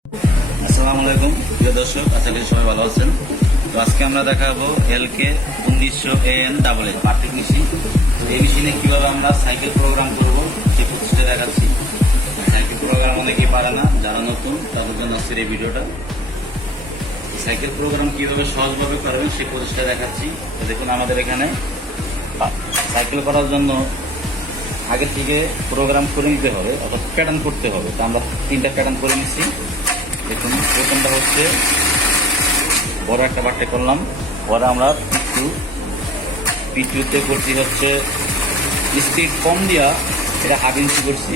আসসালামু আলাইকুম প্রিয় দর্শক, আশা করি সবাই ভালো আছেন। তো আজকে আমরা দেখাবো LK 1900 AN পার্টিক মেশিন। এই মেশিনে কিভাবে আমরা সাইকেল প্রোগ্রাম করব সেই প্রচেষ্টা দেখাচ্ছি। সাইকেল প্রোগ্রাম অনেকেই পারে না, যারা নতুন তাদের জন্য আজকের এই ভিডিওটা। সাইকেল প্রোগ্রাম কিভাবে সহজভাবে করবেন সেই প্রচেষ্টা দেখাচ্ছি। তো দেখুন, আমাদের এখানে সাইকেল করার জন্য আগে থেকে প্রোগ্রাম করে নিতে হবে, অর্থাৎ প্যাটার্ন করতে হবে। তো আমরা 3টা প্যাটার্ন করে নিচ্ছি। দেখুন, প্রথমটা হচ্ছে বড় একটা বাট্টে করলাম, পরে আমরা পিটুতে করছি হচ্ছে স্পিড কম দিয়া এটা হাফ ইঞ্চি করছি।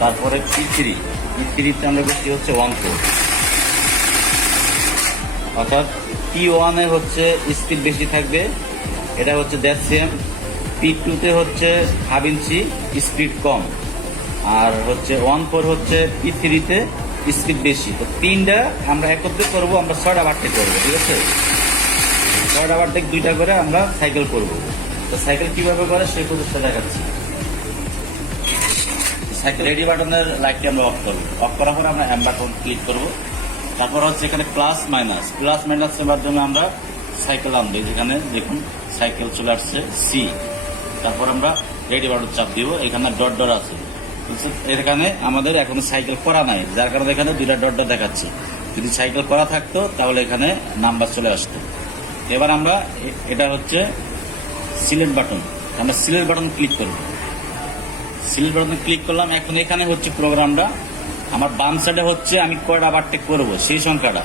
তারপরে P3তে আমরা করছি হচ্ছে 1/4, অর্থাৎ P1-এ হচ্ছে স্পিড বেশি থাকবে, এটা হচ্ছে দ্যাট সেম। P2-তে হচ্ছে হাফ ইঞ্চি, স্পিড কম, আর হচ্ছে 1/4 হচ্ছে P3-তে স্পিড বেশি। তো 3টা আমরা একত্রে করবো, আমরা 6টা বাট্টে করবো, ঠিক আছে? 6টা বাট্টে 2টা করে আমরা সাইকেল করব। তো সাইকেল কিভাবে করে সেই প্রচেষ্টা দেখাচ্ছি। সাইকেল রেডি বাটনের লাইটটি আমরা অফ করবো। অফ করার পরে আমরা এম বাটন ক্লিক করব। তারপর হচ্ছে এখানে প্লাস মাইনাস নেবার জন্য আমরা সাইকেল আনবো। যেখানে দেখুন সাইকেল চলে আসছে সি। তারপর আমরা রেডি বাটন চাপ দিব। এখানে ডট আছে। এখানে আমাদের এখনো সাইকেল করা নাই, যার কারণে এখানে 2টা ডট দেখাচ্ছে। যদি সাইকেল করা থাকতো তাহলে এখানে নাম্বার চলে আসতো। এবার আমরা এটা হচ্ছে সিলেক্ট বাটন, আমরা সিলেক্ট বাটন ক্লিক করব। সিলেক্ট বাটন ক্লিক করলাম। এখন এখানে হচ্ছে প্রোগ্রামটা আমার বাম সাইডে হচ্ছে আমি কয়টা বাট্টে করবো সেই সংখ্যাটা,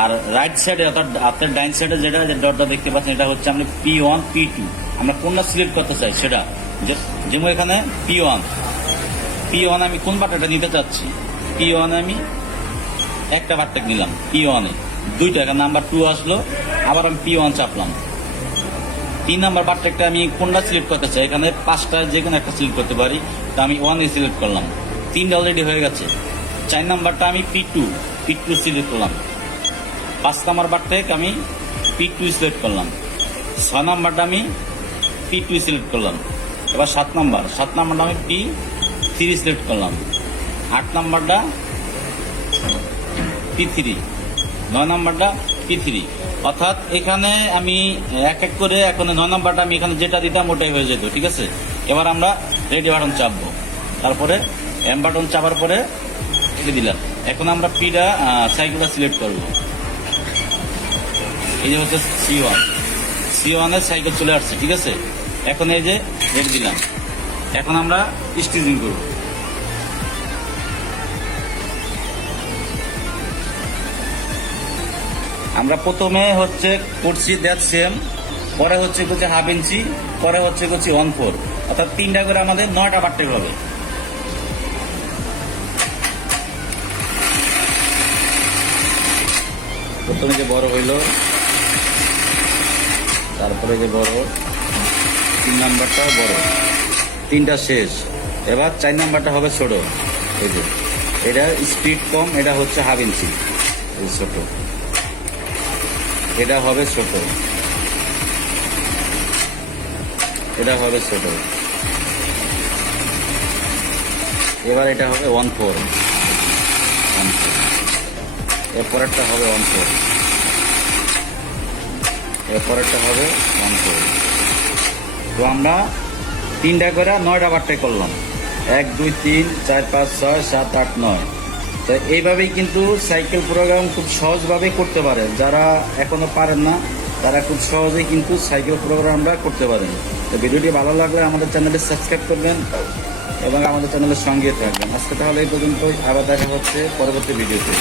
আর রাইট সাইডে অর্থাৎ আপনার ডাইন সাইডে যেটা ডটটা দেখতে পাচ্ছেন এটা হচ্ছে আমরা P1 P2 আমরা কোনটা সিলেক্ট করতে চাই সেটা। যেমন এখানে P1 আমি কোন বাট্টাটা নিতে চাচ্ছি, P1 আমি একটা বাট্টে নিলাম, P1-এ 2টা, এখানে নাম্বার 2 আসলো, আবার আমি P1 চাপলাম। 3 নাম্বার বাট্টাটা আমি কোনটা সিলেক্ট করতে চাই, এখানে 5টা যে কোনো একটা সিলেক্ট করতে পারি। তো আমি 1-এ সিলেক্ট করলাম, 3টা অলরেডি হয়ে গেছে। 4 নাম্বারটা আমি P2 সিলেক্ট করলাম। 5 নাম্বার বাট্টে আমি P2 সিলেক্ট করলাম। 6 নাম্বারটা আমি P2 সিলেক্ট করলাম। এবার 7 নাম্বারটা আমি P3 সিলেক্ট করলাম। 8 নাম্বারটা P3, 9 নাম্বারটা P3। অর্থাৎ এখানে আমি এক এক করে এখন 9 নাম্বারটা আমি এখানে যেটা দিতাম ওটাই হয়ে যেত, ঠিক আছে? এবার আমরা রেডি বাটন চাপবো। তারপরে এম বাটন চাপার পরে দিলাম। এখন আমরা পিটা সাইকেলটা সিলেক্ট করব। এই যে হচ্ছে C1-এর সাইকেল চলে আসছে, ঠিক আছে? এখন এই যে রেড দিলাম। এখন আমরা স্টিচিং করব। আমরা প্রথমে হচ্ছে করছি দ্যাট সেম, পরে হচ্ছে করছি হাফ ইঞ্চি, পরে হচ্ছে করছি 1/4, অর্থাৎ 3টা করে আমাদের 9টা বাট্টে হবে। প্রথমে যে বড় হইল, তারপরে যে বড়, 3 নাম্বারটাও বড়, 3টা শেষ। এবার 4 নাম্বারটা হবে ছোট। এই যে এটা স্পিড কম, এটা হচ্ছে হাফ ইঞ্চি, ছোট, এটা হবে ছোট, এটা হবে ছোট। এবার এটা হবে 1/4, এরপরেরটা হবে 1/4, এরপরেরটা হবে 1/4। তো আমরা 3টা করে 9টা বাট্টে করলাম। 1 2 3 4 5 6 7 8 9। তো এইভাবেই কিন্তু সাইকেল প্রোগ্রাম খুব সহজভাবে করতে পারেন। যারা এখনো পারেন না তারা খুব সহজেই কিন্তু সাইকেল প্রোগ্রামটা করতে পারেন। তো ভিডিওটি ভালো লাগলে আমাদের চ্যানেলে সাবস্ক্রাইব করবেন এবং আমাদের চ্যানেলের সঙ্গে থাকবেন। আজকে তাহলে এই পর্যন্তই, আবার দেখা হচ্ছে পরবর্তী ভিডিওতে।